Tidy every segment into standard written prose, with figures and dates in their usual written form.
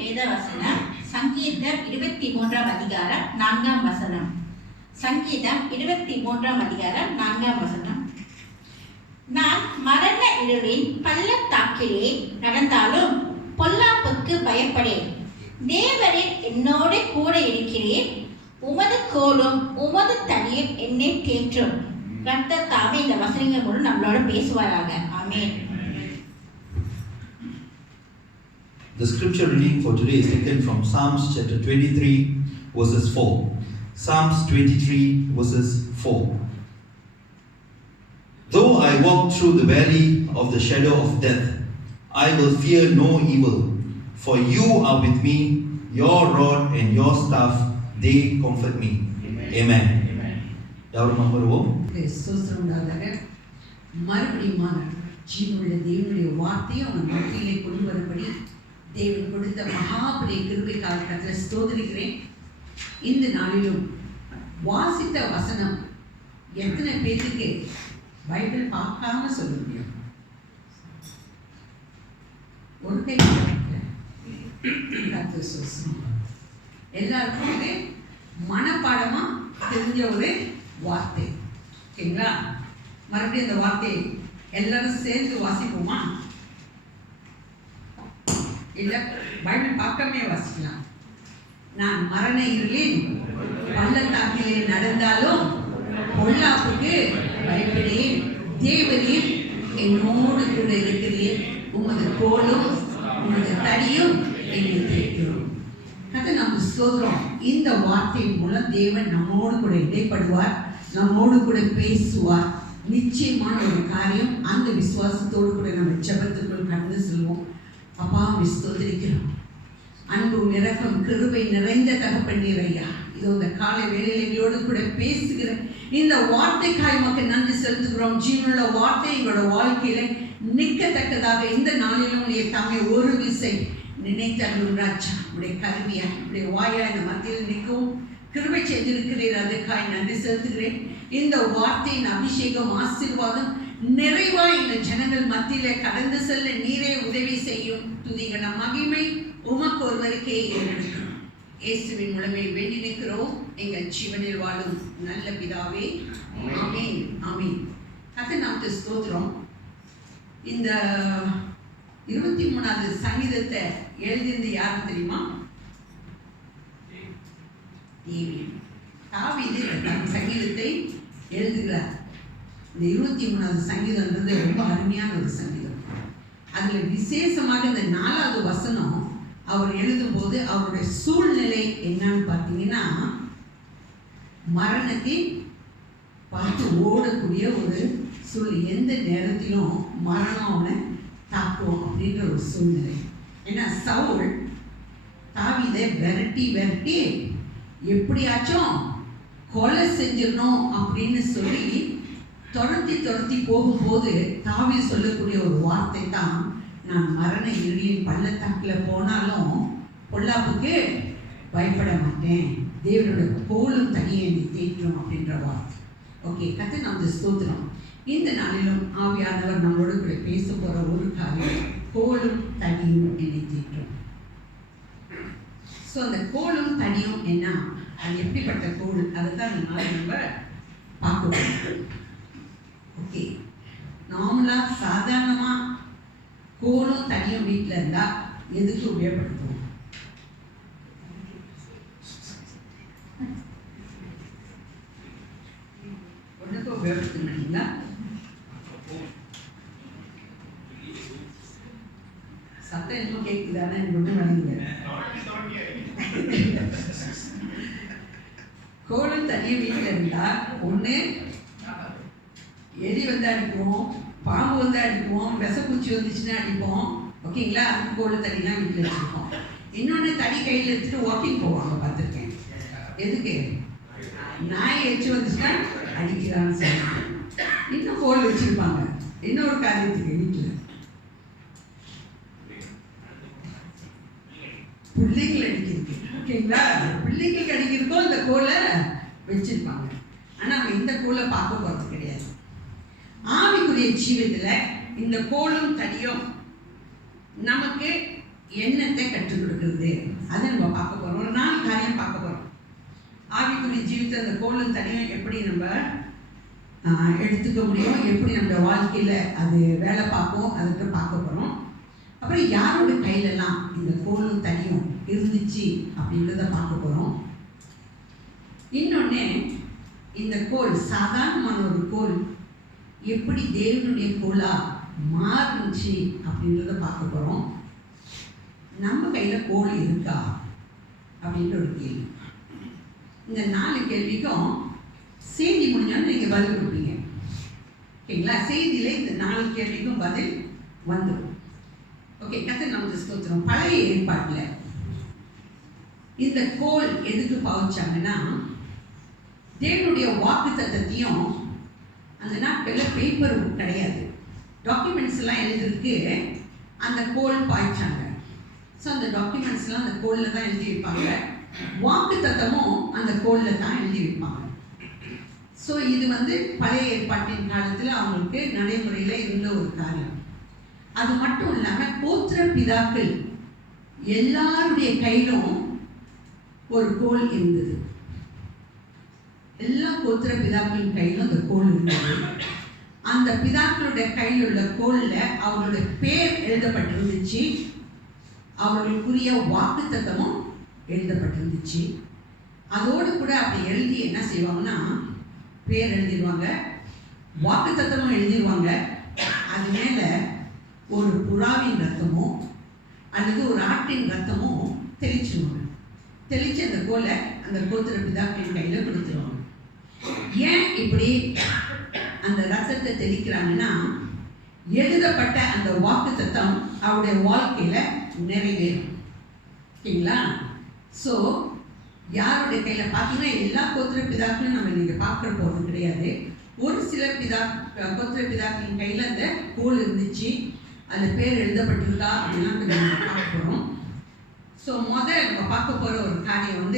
வேத வசனம் சங்கீதம் 23 அதிகாரம் 4 வசனம். சங்கீதம் 23 அதிகாரம் 4 வசனம். நான் மரண இருளின் பள்ளத்தாக்கிலே நடந்தாலும் பொல்லாப்புக்கு பயப்படேன். தேவரீர் என்னோடு கூட இருக்கிறீர். உமது கோலும் உமது தடியும் என்னை தேற்றும். கர்த்தர் தாமே இந்த வசனங்கள் மூலம் நம்மளோட பேசுவாராக. ஆமென். The scripture reading for today is taken from Psalms chapter 23 verses 4. Psalms 23 verses 4. Though I walk through the valley of the shadow of death, I will fear no evil, for you are with me, your rod and your staff, they comfort me. Amen. யாரும் நம்புவோம். ஸ்தோத்திரம் உண்டாதாக. மறுபடியும் ஜீவனுள்ள தேவனுடைய வார்த்தையை அவன் மத்தியிலே கொண்டு வரும்படி தேவன் கொடுத்த மகாபெரிய கிருபைக்காக கர்த்தரை ஸ்தோத்திரிக்கிறேன். இந்த நாளிலும் வாசித்த வசனம் எத்தனை பேருக்கு பைபிள் பார்க்காம சொல்ல முடியும்? ஒரு கை கர்த்தர் ஸ்தோத்திரம். எல்லாருக்கும் மனப்பாடமா தெரிஞ்ச ஒரு வார்த்தை. ஓகேங்களா? மறுபடியும் இந்த வார்த்தையை எல்லாரும் சேர்ந்து வாசிப்போமா? இல்லை பைபிள் பார்க்காமே வாசிக்கலாம். நான் மரண இருளின் பள்ளத்தாக்கிலே நடந்தாலும் பொல்லாப்புக்கு பயப்படேன். தேவரீர் என்னோடு கூட இருக்கிறீர். உமது கோலும் உமது தடியும் என்னை தேற்றும். கர்த்தர் நமக்கு ஸ்தோத்திரம். இந்த வார்த்தையின் மூலம் தேவன் நம்மோடு கூட இடைப்படுவார், நம்மோடு கூட பேசுவார். நிச்சயமான ஒரு காரியம். அந்த விசுவாசத்தோடு கூட நம்ம ஜெபத்துக்குள் கடந்து செல்வோம். அப்பா ஸ்தோத்திரிக்கிறோம். அன்பும் இரக்கம் கிருபை நிறைந்த தகப்பனீர் ஐயா, இதோ இந்த காலை வேளையில் எங்களோடு கூட பேசுகிற இந்த வார்த்தைக்காய் மக்கள் நன்றி செலுத்துகிறோம். ஜீவனுள்ள வார்த்தை எங்களோட வாழ்க்கையில நிற்கத்தக்கதாக இந்த நாளிலும் நீ தம்மை ஒரு விசை நினைத்தருளும் ராஜா. உடைய கருவியா உடைய வாயா இந்த மத்தியில் நிற்கவும் கிருபை செய்திருக்கிறீர். அதுக்காய் நன்றி செலுத்துகிறேன். இந்த வார்த்தையின் அபிஷேகம் ஆசீர்வாதம் நிறைவாய் இந்த ஜனங்கள் மத்தியில கடந்து செல்ல நீரே உதவி செய்யும். துதிகன மகிமை உமக்கு ஒருவருக்கே ஏறெடுக்கும். இயேசுவின் மூலமே வேண்டி நிற்கிறோம் எங்கள் ஜீவனில் வாழும் நல்ல பிதாவே. ஆமென் ஆமென். கர்த்தர் நமக்கு ஸ்தோத்திரம். இந்த 23வது சங்கீதத்தை எழுதியது யாரு தெரியுமா? தாவீது சங்கீதத்தை எழுதுகிறார். இந்த 23வது சங்கீதம்ன்றது ரொம்ப அருமையான ஒரு சங்கீதம். அதில் விசேஷமாக இந்த 4வது வசனம் அவர் எழுதும்போது அவருடைய சூழ்நிலை என்னன்னு பார்த்தீங்கன்னா, மரணத்தின் பார்த்து ஓடக்கூடிய ஒரு சூழ்நிலை. எந்த நேரத்திலும் மரணம் அவனை தாக்கும் அப்படின்ற ஒரு சூழ்நிலை. ஏன்னா சவுல் தாவீதை விரட்டி எப்படியாச்சும் கொலை செஞ்சிடணும் அப்படின்னு சொல்லி துரத்தி போகும்போது தாவீது சொல்லக்கூடிய ஒரு வார்த்தை தான், நான் மரண இருளின் பள்ளத்தாக்கில் போனாலும் பொல்லாப்புக்கு பயப்பட மாட்டேன், தேவனோட கோலும் தனியை நீ தேற்றும் அப்படின்ற வார்த்தை. ஓகே, கர்த்தர் நமக்கு ஸ்தோத்திரம். இந்த நாளிலும் ஆவியானவர் நம்மளோட கூட பேச போகிற ஒரு காரியம், கோலும் தனியும் என்னை தேற்றும். ஸோ அந்த கோலும் தனியும் என்ன, அது எப்படிப்பட்ட கோல், அதை தான் இந்த நாள் நம்ம பார்க்கணும். ஓகே, நார்மலாக சாதாரணமாக கோலும் தனியும் வீட்டில் இருந்தால் எதுக்கு உபயோகப்படுத்துவோம்? ஒன்றுக்கு உபயோகப்படுத்த மாட்டீங்களா? சத்தம் இன்னும் கேட்குதானே? எனக்கு ஒன்றும் வழங்குங்க. கோலும் தனியும் வீட்டில் இருந்தால் ஒன்று எலி வந்து அடிப்போம், பாம்பு வந்து அடிப்போம், விஷப்பூச்சி வந்துச்சுன்னா அடிப்போம். ஓகேங்களா? அது கோல் தடிலாம் வீட்டில் வச்சுருக்கோம். இன்னொன்று தடி கையில் எடுத்துகிட்டு வாக்கிங் போவாங்க, பார்த்துருக்கேன். எதுக்கு? நாய் எச்சு வந்துச்சுன்னா அடிக்கிறான்னு சொல்லுவாங்க. இன்னும் கோல் வச்சுருப்பாங்க இன்னொரு காரியத்துக்கு வீட்டில். பிள்ளைகள் அடிக்கிறது. ஓகேங்களா? பிள்ளைங்களுக்கு அடிக்கிறதுக்கும் இந்த கோலை வச்சுருப்பாங்க. ஆனால் நம்ம இந்த கோலை பார்க்க போகிறது கிடையாது. ஆவிக்குரிய ஜீவிதத்தில் இந்த கோலும் தடியும் நமக்கு என்னத்தை கற்றுக் கற்றுக் கொடுக்குறது. அதை நம்ம பார்க்க போகிறோம். ஒரு 4 காரியம் பார்க்க போகிறோம். ஆவிக்குரிய ஜீவித்த அந்த கோலும் தனியும் எப்படி நம்ம எடுத்துக்க முடியும், எப்படி நம்ம வாழ்க்கையில் அது வேலை பார்ப்போம், அதுக்கு பார்க்க போகிறோம். அப்புறம் யாரோட கையிலலாம் இந்த கோலும் தனியும் இருந்துச்சு அப்படின்றத பார்க்க போகிறோம். இன்னொன்று, இந்த கோல் சாதாரணமான ஒரு கோல் எப்படி தேவனுடைய கோலாக மாறுச்சு அப்படின்றத பார்க்க போகிறோம். நம்ம கையில் கோல் இருக்கா அப்படின்ற ஒரு கேள்வி. இந்த 4 கேள்விக்கும் செய்தி முடிஞ்சாலும் நீங்கள் பதில் கொடுப்பீங்க. ஓகேங்களா? செய்தியில் இந்த 4 கேள்விக்கும் பதில் வந்துடும். ஓகே, கதை நமக்கு ஸ்தோத்திரம். பழைய ஏற்பாட்டில் இந்த கோல் எதுக்கு பாவிச்சாங்கன்னா, தேவனுடைய வாக்கு தத்தத்தையும் அந்த நாட்களில் பேப்பர் கிடையாது, டாக்குமெண்ட்ஸ் எல்லாம் எழுதுறதுக்கு அந்த கோல் பாய்ச்சாங்க. ஸோ அந்த டாக்குமெண்ட்ஸ்லாம் அந்த கோலில் தான் எழுதி வைப்பாங்க. வாக்கு தத்தமும் அந்த கோலில் தான் எழுதி வைப்பாங்க. ஸோ இது பழைய ஏற்பாட்டின் காலத்தில் அவங்களுக்கு நடைமுறையில் இருந்த ஒரு காரியம். அது மட்டும் இல்லாமல் கோத்திர பிதாக்கள் எல்லாருடைய கையிலும் ஒரு கோல் இருந்தது. எல்லா கோத்திர பிதாக்களின் கையிலும் அந்த கோல் இருந்தது. அந்த பிதாக்களுடைய கையில் உள்ள கோலில் அவர்களுடைய பேர் எழுதப்பட்டிருந்துச்சு, அவர்களுக்குரிய வாக்கு தத்தமும் எழுதப்பட்டிருந்துச்சு. அதோடு கூட அப்படி எழுதி என்ன செய்வாங்கன்னா, பேர் எழுதிடுவாங்க, வாக்கு தத்தமும் எழுதிடுவாங்க. அது மேலே ஒரு புறாவின் ரத்தமோ அல்லது ஒரு ஆட்டின் ரத்தமோ தெளிச்சிடுவாங்க. தெளித்து அந்த கோலை அந்த கோத்திர பிதாக்களின் கையில் கொடுத்துருவாங்க. ஏன் இப்படி அந்த ரத்தத்தை தெளிக்கிறாங்கன்னா, எழுதப்பட்ட அந்த வாக்கு தத்தம் அவருடைய வாழ்க்கையில் நிறைவேறும். ஓகேங்களா? ஸோ யாருடைய கையில் பார்த்தீங்கன்னா, எல்லா கோத்திர பிதாக்களும் நம்ம நீங்கள் பார்க்குற போகிறது கிடையாது. ஒரு சில கோத்திர பிதாக்களின் கையில் அந்த கோல் இருந்துச்சு, அந்த பேர் எழுதப்பட்டிருக்கா அப்படிலாம் நம்ம பார்க்க போகிறோம். ஸோ நம்ம பார்க்க போகிற ஒரு காரியம்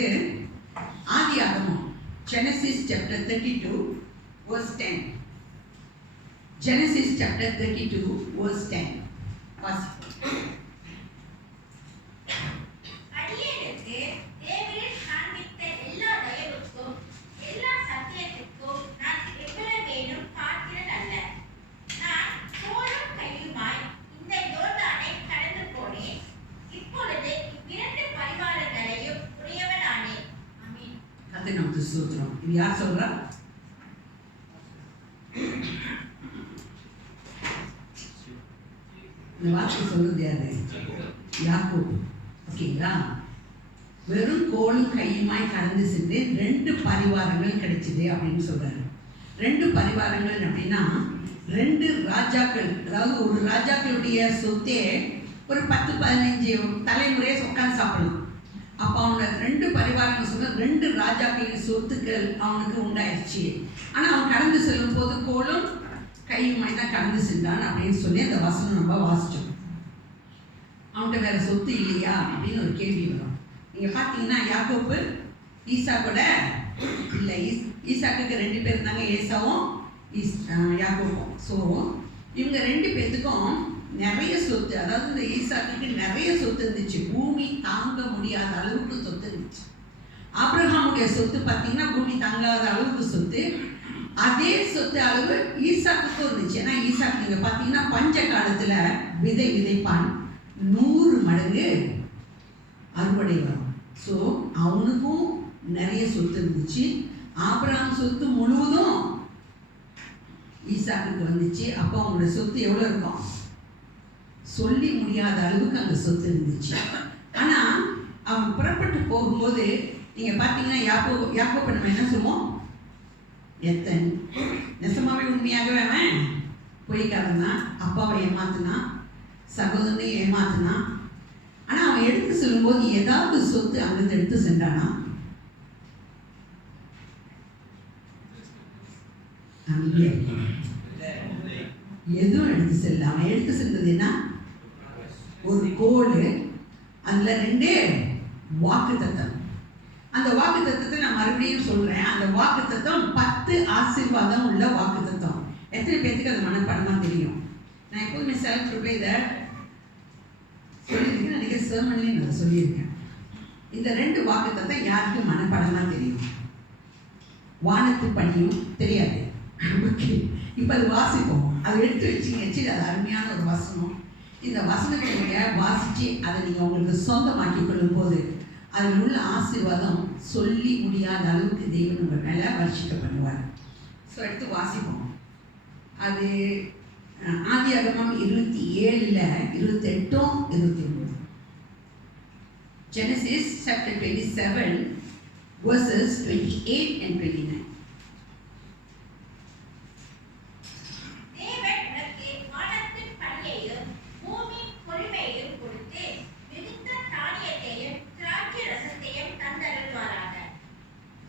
ஆதியாகமம், Genesis chapter 32 verse 10. Genesis chapter 32 verse 10. அடியேனுக்கு தேவரீர் காண்பித்த எல்லா தயவுக்கும் எல்லா சத்தியத்துக்கும் நான் எவ்வளவேனும் பாத்திரன் அல்ல. நான் கோலும் கையுமாய் இந்த யோர்தானை கடந்து போனேன். இப்பொழுது இவ்விரண்டு பரிவாரங்களையும் உடையவனானேன். ஆமென். கர்த்தர் நமக்கு ஸ்தோத்திரம். இது யார் சொல்றா? இந்த வார்த்தை சொல்றது யாரு? யாக்கோபு. ஓகேங்களா? வெறும் கோலும் கையுமாய் கடந்து சென்று 2 பரிவாரங்கள் கிடைச்சிது அப்படின்னு சொல்றாரு. 2 பரிவாரங்கள் அப்படின்னா 2 ராஜாக்கள், அதாவது ஒரு ராஜாக்களுடைய சொத்தே ஒரு 10-15 தலைமுறையை உட்காந்து சாப்பிடலாம். அப்போ அவனோட 2 பரிவாரங்கள் சொன்ன 2 ராஜாக்களின் சொத்துக்கள் அவனுக்கு உண்டாயிடுச்சு. ஆனால் அவன் கடந்து செல்லும் போது கோலும் கையுமாய் தான் கடந்து சென்றான் அப்படின்னு சொல்லி அந்த வசனம் நம்ம வாசிச்சோம். அவன்கிட்ட வேற சொத்து இல்லையா அப்படின்னு ஒரு கேள்வி வரும். நீங்கள் பார்த்தீங்கன்னா யாக்கோப்பு ஈசாக்கோட இல்லை, ஈசாக்குக்கு 2 பேர் இருந்தாங்க, ஏசாவும் யாக்கோப்பும். ஸோ இவங்க 2 பேர்த்துக்கும் நிறைய சொத்து, அதாவது இந்த ஈசாக்குக்கு நிறைய சொத்து இருந்துச்சு, பூமி தாங்க முடியாத அளவுக்கு சொத்து இருந்துச்சு. ஆபிரகாமுடைய சொத்து பார்த்தீங்கன்னா பூமி தாங்காத அளவுக்கு சொத்து. அதே சொத்து அளவு ஈசாக்குக்கும் இருந்துச்சு. ஏன்னா ஈசாக்கு நீங்கள் பார்த்தீங்கன்னா பஞ்ச காலத்தில் விதைப்பான், 100 மடங்கு அறுவடை வரும். ஸோ அவனுக்கும் நிறைய சொத்து இருந்துச்சு. ஆபிரகாம் சொத்து முழுவதும் ஈசாக்குக்கு வந்துச்சு. அப்போ அவங்களோட சொத்து எவ்வளோ இருக்கும், சொல்லி முடியாத அளவுக்கு அந்த சொத்து இருந்துச்சு. ஆனால் அவன் புறப்பட்டு போகும்போது நீங்கள் பார்த்தீங்கன்னா யாக்கோபு நம்ம என்ன சொல்லுவோம், எத்தன் நெசமாவே உண்மையாகவே அவன் பொய்க்காரன் தான். அப்பாவை ஏமாத்தினான், சகோதரனை ஏமாத்தினான். ஆனால் அவன் எடுத்து சொல்லும்போது ஏதாவது சொத்து அங்கிருந்து எடுத்து சென்றானா? எதுவும் எடுத்து செல்ல. அவன் எடுத்து சென்றது என்ன, ஒரு கோடு, அதில் 2 வாக்கு தத்தம். அந்த வாக்கு தத்தத்தை நான் மறுபடியும் சொல்கிறேன். அந்த வாக்கு தத்தம் 10 ஆசீர்வாதம் உள்ள வாக்கு தத்தம். எத்தனை பேருக்கு அது மனப்பாடமாக தெரியும்? நான் எப்போதுமே செல்ஃப் ரிப்ளை இதை சொல்லியிருக்கேன். நினைக்கிறேன் sermonலயும் நான் சொல்லியிருக்கேன். இந்த 2 வாக்குத்தத்தம் யாருக்கு மனப்பாடமா தெரியும்? வானத்து பணியும் தெரியாது. ஓகே, இப்போ அது வாசிப்போம். அது எடுத்து வச்சுங்க. அது அருமையான ஒரு வசனம். இந்த வசனத்தை வாசித்து அதை நீங்கள் உங்களுக்கு சொந்தமாக்கி கொள்ளும் போது அதில் உள்ள ஆசீர்வாதம் சொல்லி முடியாத அளவுக்கு தெய்வம் உங்கள் மேலே வர்ஷிக்க பண்ணுவார். ஸோ எடுத்து வாசிப்போம். அது ஆதியாகமம் 27 28 29. Genesis chapter 27 verses 28 and 29. தேவன் உனக்கு வானத்தின் பனியையும் பூமியின் பொறுமையையும் கொடுத்து மிகுந்த தானியத்தையும் திராட்சை ரசத்தையும் தந்தருள்வாராக.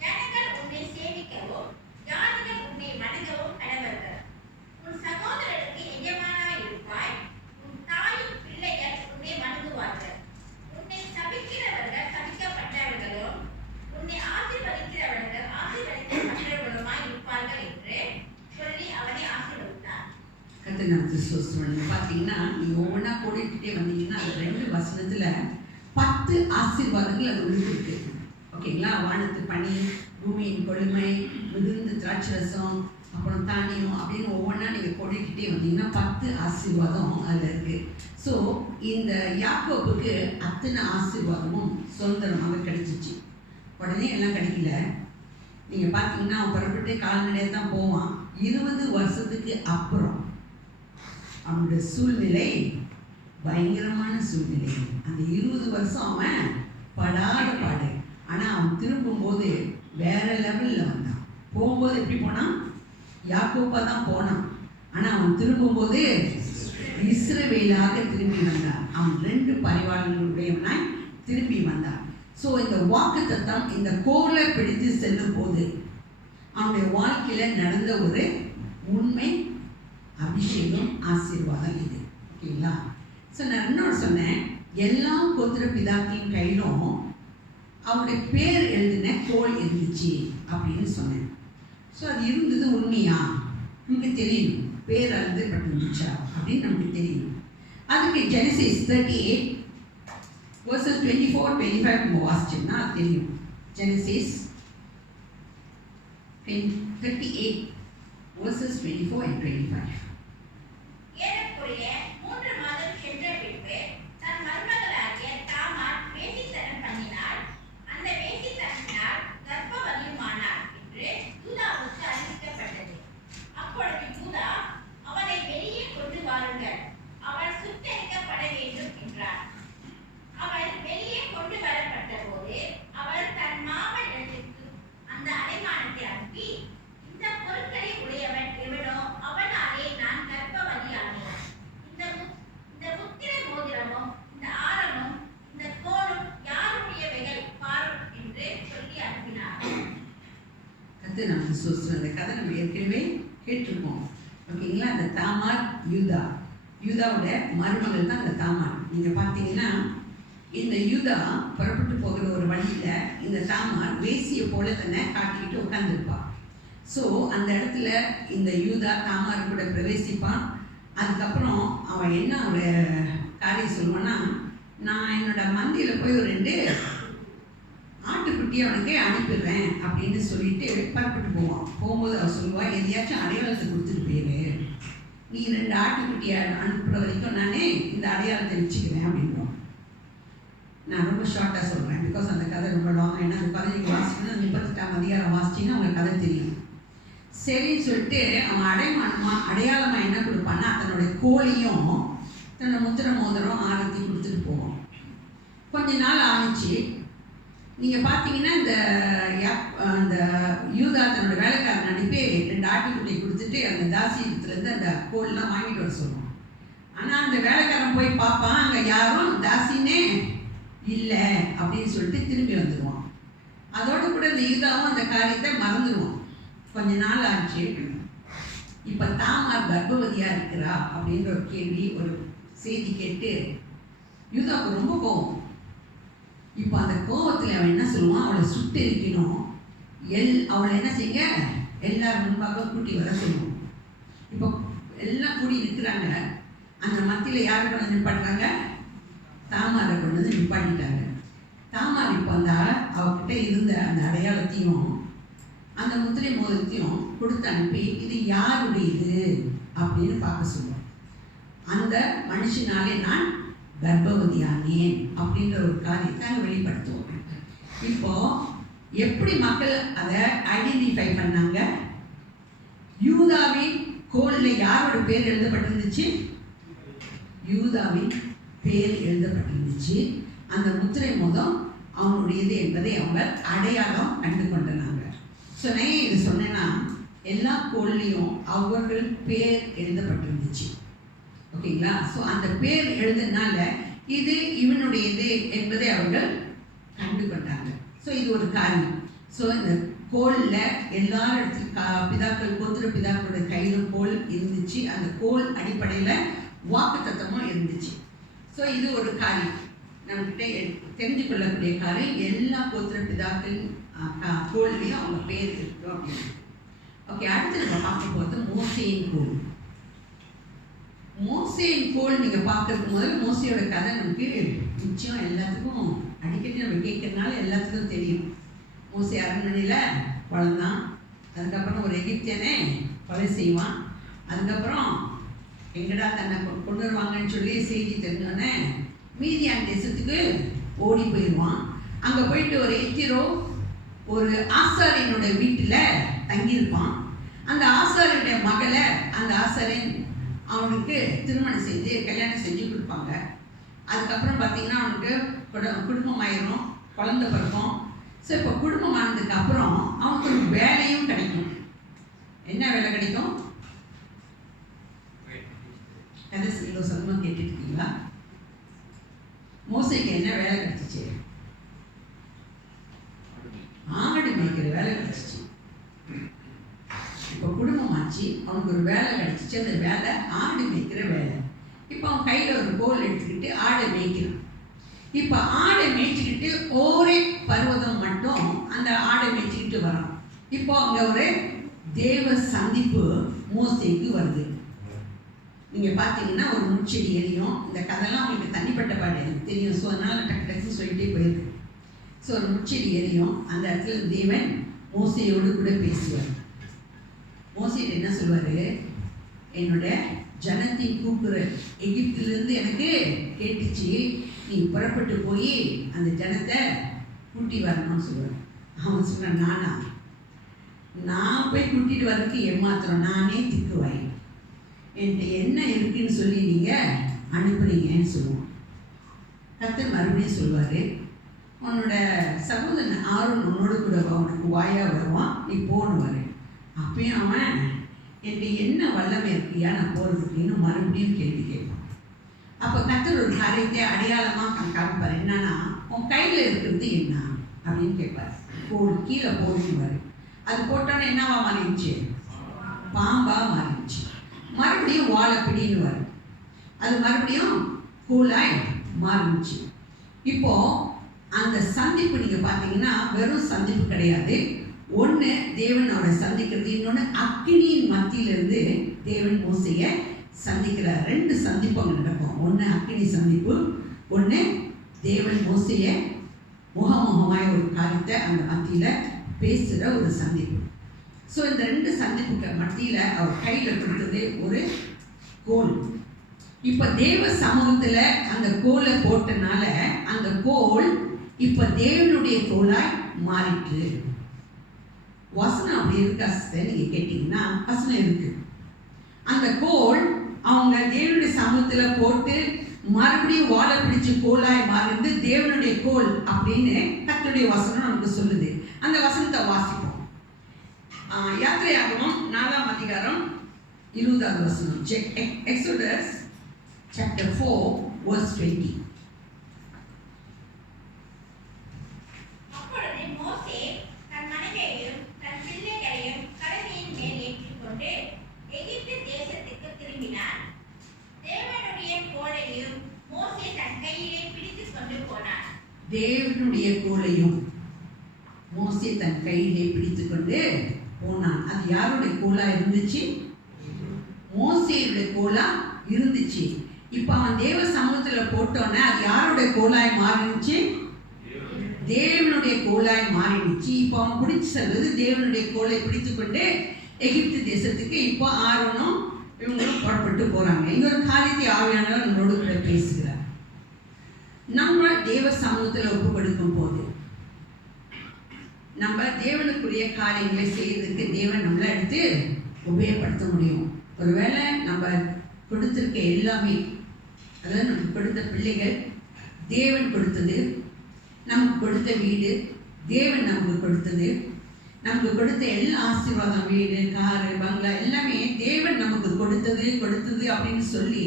ஜனங்கள் உன்னை சேவிக்கவும் ஜாதிகள் உன்னை வணங்கவும் கடவர்கள். உன் சகோதரருக்கு எஜமானாய் இருப்பாய். உன் தாயின் பிள்ளைகள் உன்னை வணங்குவார்கள். உன்னை சபிக்கிறவர்கள் சபிக்கப்பட்டவர்களும் உன்னை ஆசீர்வதிக்கிறவர்கள் ஆசீர்வதிக்கப்பட்டவர்களுமாய் இருப்பார்கள் என்று சொல்லி அவனை ஆசீர்வதித்தார். கர்த்தர் நமக்கு ஸ்தோத்திரம். பார்த்தீங்கன்னா நீங்கள் ஒவ்வொன்றா கூடிக்கிட்டே வந்தீங்கன்னா அது 2 வசனத்தில் 10 ஆசீர்வாதங்கள் அது உள்ளுக்கு இருக்கு. ஓகேங்களா? வானத்து பனி, பூமியின் கொழுமை, மிகுந்த திராட்சை ரசம், அப்புறம் தானியம் அப்படின்னு ஒவ்வொன்றா நீங்கள் கொடிக்கிட்டே வந்தீங்கன்னா 10 ஆசீர்வாதம் அதில் இருக்குது. ஸோ இந்த யாக்கோபுக்கு அத்தனை ஆசீர்வாதமும் சுதந்திரமாக கிடைச்சிச்சு. உடனே எல்லாம் கிடைக்கல. நீங்கள் பார்த்தீங்கன்னா அவன் புறப்பட்டு கால்நடையாக தான் போவான். 20 வருஷத்துக்கு அப்புறம் அவனுடைய சூழ்நிலை பயங்கரமான சூழ்நிலை. அந்த 20 வருஷம் அவன் படாத பாடு. ஆனால் அவன் திரும்பும்போது வேற லெவலில் வந்தான். போகும்போது எப்படி போனான்? யாக்கோபா தான் போனான். ஆனால் அவன் திரும்பும்போது இஸ்ரவேலாக திரும்பி வந்தான். அவன் 2 பரிவாரங்களுடையவனாய் திரும்பி வந்தான். ஸோ இந்த வாக்குத்தத்தம் இந்த கோலை பிடித்து செல்லும் போது அவனுடைய வாழ்க்கையில் நடந்த ஒரு உண்மை அபிஷேகம் ஆசீர்வாதம் இது. ஓகேங்களா? ஸோ நான் இன்னொன்று சொன்னேன், எல்லா கோத்திர பிதாக்களின் கையிலும் அவனுடைய பேர் எழுதின கோல் இருந்துச்சு அப்படின்னு சொன்னேன். ஸோ அது இருந்தது உண்மையா? நமக்கு தெரியணும். பேர் எழுதப்பட்டிருந்துச்சா அப்படின்னு நமக்கு தெரியணும். அதுக்கு ஜெனசிஸ் 38 verses 24-25 நம்ம வாசிச்சோம்னா அது தெரியும். Genesis 38 verses 24 and 25. ஏறக்குறைய 3 மாதம் சென்ற பின்பு தன் மருமகளாகிய தாமார் வேசித்தனம் பண்ணினாள். அந்த வேசித்தனத்தினால் கர்ப்பவதியுமானாள் என்று யூதாவுக்கு அறிவிக்கப்பட்டது. அப்பொழுது யூதா, அவளை வெளியே கொண்டு வாருங்கள், அவள் சுட்டெரிக்கப்பட வேண்டும் என்றார். அவள் வெளியே கொண்டு வரப்பட்ட போது அவள் தன் மாமனிடத்திற்கு அந்த அடைமானத்தை அனுப்பி, இந்த பொருட்களை உடையவன் எவனோ அவனாலே நான் கர்ப்பவதியானேன். இந்த முத்திரை மோதிரமும் இந்த ஆரமும் இந்த கோலும் யாருடையவைகள் பாரும் என்று சொல்லி அனுப்பினார். கர்த்தர் நமக்கு ஸ்தோத்திரம். அந்த கதை நம்ம ஏற்கனவே கேட்டிருக்கோம். ஓகேங்களா? அந்த தாமார் யூதாவோட மருமகள் தான் அந்த தாமார். நீங்கள் பார்த்தீங்கன்னா இந்த யூதா புறப்பட்டு போகிற ஒரு வழியில் இந்த தாமார் வேசியை போல தன்னை காட்டிக்கிட்டு உட்காந்துருப்பான். ஸோ அந்த இடத்துல இந்த யூதா தாமார் கூட பிரவேசிப்பான். அதுக்கப்புறம் அவன் என்ன ஒரு காரியம் சொல்லுவான்னா, நான் என்னோட மந்தியில் போய் ஒரு 2 ஆட்டுக்குட்டியை அவனுக்கு அனுப்பிடுறேன் அப்படின்னு சொல்லிட்டு புறப்பட்டு போவான். போகும்போது அவன் சொல்லுவாள், எதையாச்சும் அடையாளத்தை கொடுத்துட்டு போயிரு, நீ 2 ஆட்டுக்குட்டியை அனுப்புகிற வரைக்கும் நானே இந்த அடையாளத்தை வச்சுக்கிறேன் அப்படின்வான். நான் ரொம்ப ஷார்ட்டாக சொல்கிறேன், பிகாஸ் அந்த கதை ரொம்ப லாங். ஏன்னா அந்த கதை நீங்கள் வாசிக்கணும்னா 38ஆம் அதிகாரம் வாசிச்சிங்கன்னா உங்களுக்கு கதை தெரியும். சரின்னு சொல்லிட்டு அவன் அடையாளமாக என்ன கொடுப்பான்னா தன்னுடைய கோழியும் தன்னோட முத்திரை மோதிரம் ஆரத்தி கொடுத்துட்டு போவோம். கொஞ்ச நாள் ஆணிச்சு. நீங்கள் பார்த்தீங்கன்னா இந்த யூதா தன்னோட வேலைக்காரன் அனுப்பி 2 ஆட்டுக்குட்டியை கொடுத்துட்டு அந்த தாசியத்துலேருந்து அந்த கோல்லாம் வாங்கிட்டு வர சொல்லுவோம். ஆனால் அந்த வேலைக்காரன் போய் பார்ப்பான், அங்கே யாரும் தாசினே இல்லை அப்படின்னு சொல்லிட்டு திரும்பி வந்துடுவான். அதோடு கூட இந்த யூதாவும் அந்த காரியத்தை மறந்துடுவான். கொஞ்ச நாள் ஆச்சு. இப்போ தாமார் கர்ப்பவதியாக இருக்கிறா அப்படின்ற ஒரு கேள்வி, ஒரு செய்தி கேட்டு யூதாவுக்கு ரொம்ப கோவம். இப்போ அந்த கோபத்தில் அவன் என்ன சொல்லுவான், அவளை சுட்டு இருக்கணும், அவளை என்ன செய்யுங்க, எல்லாரும் முன்பாக கூட்டி வர சொல்லுவோம். இப்போ எல்லாம் கூடி நிற்கிறாங்க. அந்த மத்தியில் யார் கொண்டு நிற்பாடுறாங்க? தாமாரை கொண்டு வந்து நிப்பாட்டிட்டாங்க. தாமார் இப்போ அந்த அவகிட்ட இருந்த அந்த அடையாளத்தையும் அந்த முத்திரை மோதிரத்தையும் கொடுத்து அனுப்பி இது யாருடையது அப்படின்னு பார்க்க சொல்லுவோம். அந்த மனுஷனாலே நான் கர்ப்பவதியானேன் அப்படின்ற ஒரு காரியத்தை அங்கே வெளிப்படுத்துவோம். இப்போ எப்படி மக்கள் அதை ஐடென்டிஃபை பண்ணாங்க? யூதாவின் கோலில் யாரோட பேர் எழுதப்பட்டிருந்துச்சு? யூதாவின் பேர் எழுதப்பட்டிருந்துச்சு. அந்த முத்திரை மோதிரம் அவனுடையது என்பதை அவங்க அடையாளம் கண்டு கொண்டாங்க. ஸோ நான் இது சொன்னேன்னா எல்லா கோல்லையும் அவர்கள் பேர் எழுதப்பட்டிருந்துச்சு. ஓகேங்களா? ஸோ அந்த பேர் எழுதுனால இது இவனுடையது என்பதை அவர்கள் கண்டு கொண்டாங்க. ஸோ இது ஒரு காரியம். ஸோ இந்த கோலில் எல்லா பிதாக்கள் கோத்திர பிதாக்களோட கையிலும் கோல் இருந்துச்சு. அந்த கோல் அடிப்படையில் வாக்குத்தத்தமும் இருந்துச்சு. ஸோ இது ஒரு காரியம் நம்மகிட்ட தெரிஞ்சு கொள்ளக்கூடிய காரியம். எல்லா கோத்திர பிதாக்கள் கோல்லையும் அவங்க பேர் இருக்கணும் அப்படின்னு. ஓகே, அடுத்து நம்ம பார்க்க போகிறது மோசேயின் கோல். மோசேயின் கோல் நீங்கள் பார்க்கறதுக்கு முதல்ல மோசையோட கதை நமக்கு நிச்சயம் எல்லாத்துக்கும் அடிக்கடி நம்ம கேட்கறதுனால எல்லாத்துக்கும் தெரியும். மோசே அரண்மனையில் வளர்ந்தான். அதுக்கப்புறம் ஒரு எகிப்தியனே கொலை செய்வான். அதுக்கப்புறம் எங்கடா தன்னை கொண்டு வருவாங்கன்னு சொல்லி செய்தி தெரிஞ்சோடனே மீதியான் தேசத்துக்கு ஓடி போயிடுவான். அங்கே போயிட்டு ஒரு எத்திரோ ஒரு ஆசாரியனோட வீட்டில் தங்கியிருப்பான். அந்த ஆசாரியனுடைய மகளை அந்த ஆசாரியன் அவனுக்கு திருமணம் செஞ்சு கல்யாணம் செஞ்சு கொடுப்பாங்க. அதுக்கப்புறம் பார்த்திங்கன்னா அவனுக்கு குடும்பம் ஆயிரும், குழந்தை பிறக்கும். ஸோ இப்போ குடும்பம் ஆனதுக்கு அப்புறம் அவனுக்கு ஒரு வேலையும் கிடைக்கும். என்ன வேலை கிடைக்கும்? கதை இவ்வளோ சொந்தமாக கேட்டுருக்கீங்களா? மோசைக்கு என்ன வேலை கிடைச்சிச்சு? ஆடு மேய்க்கிற வேலை கிடைச்சிச்சு. இப்போ குடும்பம் ஆச்சு, அவனுக்கு ஒரு வேலை கிடைச்சிச்சு. அந்த வேலை ஆடு மேய்க்கிற வேலை. இப்போ அவன் கையில் ஒரு கோல் எடுத்துக்கிட்டு ஆடை மேய்க்கிறான். இப்போ ஆடை மேய்ச்சிக்கிட்டு ஒரே பர்வதம் மட்டும் அந்த ஆடை மேய்ச்சிக்கிட்டு வரான். இப்போ அங்கே ஒரு தேவ சந்திப்பு மோசேக்கு வருது. நீங்கள் பார்த்தீங்கன்னா ஒரு முட்செடி எரியும். இந்த கதைலாம் உங்களுக்கு தனிப்பட்ட பாடு எனக்கு தெரியும். ஸோ அதனால் டக்கு டக்கு சொல்லிட்டே போயிருக்கு. ஸோ ஒரு முட்செடி எரியும். அந்த இடத்துல தேவன் மோசையோடு கூட பேசுவார். மோசையிட்ட என்ன சொல்வார்? என்னோட ஜனத்தை கூப்பிடுற எகிப்திலிருந்து எனக்கு கேட்டுச்சு, நீ புறப்பட்டு போய் அந்த ஜனத்தை கூட்டி வரணும்னு சொல்லுவார். அவன் சொன்னான், நான் போய் கூட்டிகிட்டு வர்றதுக்கு ஏமாத்திரம் நானே திக்குவாய், என்கிட்ட என்ன இருக்குன்னு சொல்லி நீங்கள் அனுப்புறீங்கன்னு சொல்லுவோம். கர்த்தர் மறுபடியும் சொல்வார், உன்னோட சகோதரன் ஆரோன் உன்னோடு கூட உனக்கு வாயாக வருவான், நீ போகணுவார். அப்பயும் அவன் என்கிட்ட என்ன வல்லமை இருக்கியா நான் போகிறதுக்குன்னு மறுபடியும் கேள்வி கேட்பான். அப்போ கர்த்தர் ஒரு காரியத்தை அடையாளமாக காமிப்பார். என்னன்னா, உன் கையில் இருக்கிறது என்ன அப்படின்னு கேட்பார். கீழே போடுவார். அது போட்டோன்னே என்னவா மாறிடுச்சு? பாம்பாக மாறிடுச்சு. மறுபடியும் வாழை பிடினுவார். அது மறுபடியும் கூலாய் மாறிடுச்சு. இப்போ அந்த சந்திப்பு நீங்கள் பார்த்தீங்கன்னா வெறும் சந்திப்பு கிடையாது. ஒன்று தேவன் அவரை சந்திக்கிறது, இன்னொன்று அக்கினியின் மத்தியிலிருந்து தேவன் மோசையை சந்திக்கிறார். ரெண்டு சந்திப்பு அங்கே நடக்கும். ஒன்று அக்கினி சந்திப்பு, ஒன்று தேவன் மோசையை முகமுகமாய் ஒரு காரியத்தை அந்த மத்தியில் பேசுகிற ஒரு சந்திப்பு. ஸோ இந்த ரெண்டு சந்திப்புக்கு மத்தியில் அவர் கையில் கொடுத்தது ஒரு கோல். இப்போ தேவ சமூகத்தில் அந்த கோலை போட்டனால அந்த கோல் இப்போ தேவனுடைய கோலாய் மாறிட்டு. வசனம் அப்படி இருக்கா சிஸ்டர்? நீங்கள் கேட்டிங்கன்னா வசனம் இருக்கு. அந்த கோல் அவங்க தேவனுடைய சமூகத்தில் போட்டு மறுபடியும் வாழை பிடிச்சு கோலாய் மாறிந்து தேவனுடைய கோல் அப்படின்னு கர்த்தருடைய வசனம் நமக்கு சொல்லுது. அந்த வசனத்தை வாசிப்போம். யாத்திரையாகமம் 4ஆம் அதிகாரம் 20வது வசனம். Exodus chapter 4 verse 20. அப்பொழுது மோசே தன் மனைவியையும் தன் பிள்ளைகளையும் கழுதையின் மேல் ஏற்றிக்கொண்டு எகிப்து தேசத்துக்கு திரும்பினான். தேவனுடைய கோலையும் மோசே தன் கையிலே பிடித்துக் கொண்டு போனான். தேவனுடைய கோலையும் மோசே தன் கையிலே பிடித்துக் கொண்டு போனான். அது யாருடைய கோலா இருந்துச்சு? மோசேயுடைய கோலா இருந்துச்சு. இப்போ அவன் தேவ சமூகத்தில் போட்டோன்னே அது யாருடைய கோலாய் மாறிடுச்சு? தேவனுடைய கோலாய் மாறிடுச்சு. இப்போ அவன் பிடிச்சு செல்வது தேவனுடைய கோலை பிடித்து கொண்டு எகிப்து தேசத்துக்கு இப்போ ஆரோனும் இவங்களும் புறப்பட்டு போறாங்க. இங்க ஒரு காரியத்தை ஆவியானவர் நம்மளோடு கூட பேசுகிறார். நம்ம தேவ சமூகத்தில் ஒப்பு கொடுக்கும் போது நம்ம தேவனுக்குரிய காரியங்களை செய்யறதுக்கு தேவன் நம்மளை எடுத்து உபயோகப்படுத்த முடியும். ஒருவேளை நம்ம கொடுத்துருக்க எல்லாமே, அதாவது நமக்கு கொடுத்த பிள்ளைகள் தேவன் கொடுத்தது, நமக்கு கொடுத்த வீடு தேவன் நமக்கு கொடுத்தது, நமக்கு கொடுத்த எல்லா ஆசீர்வாதம், வீடு, காரு, பங்களா எல்லாமே தேவன் நமக்கு கொடுத்தது அப்படின்னு சொல்லி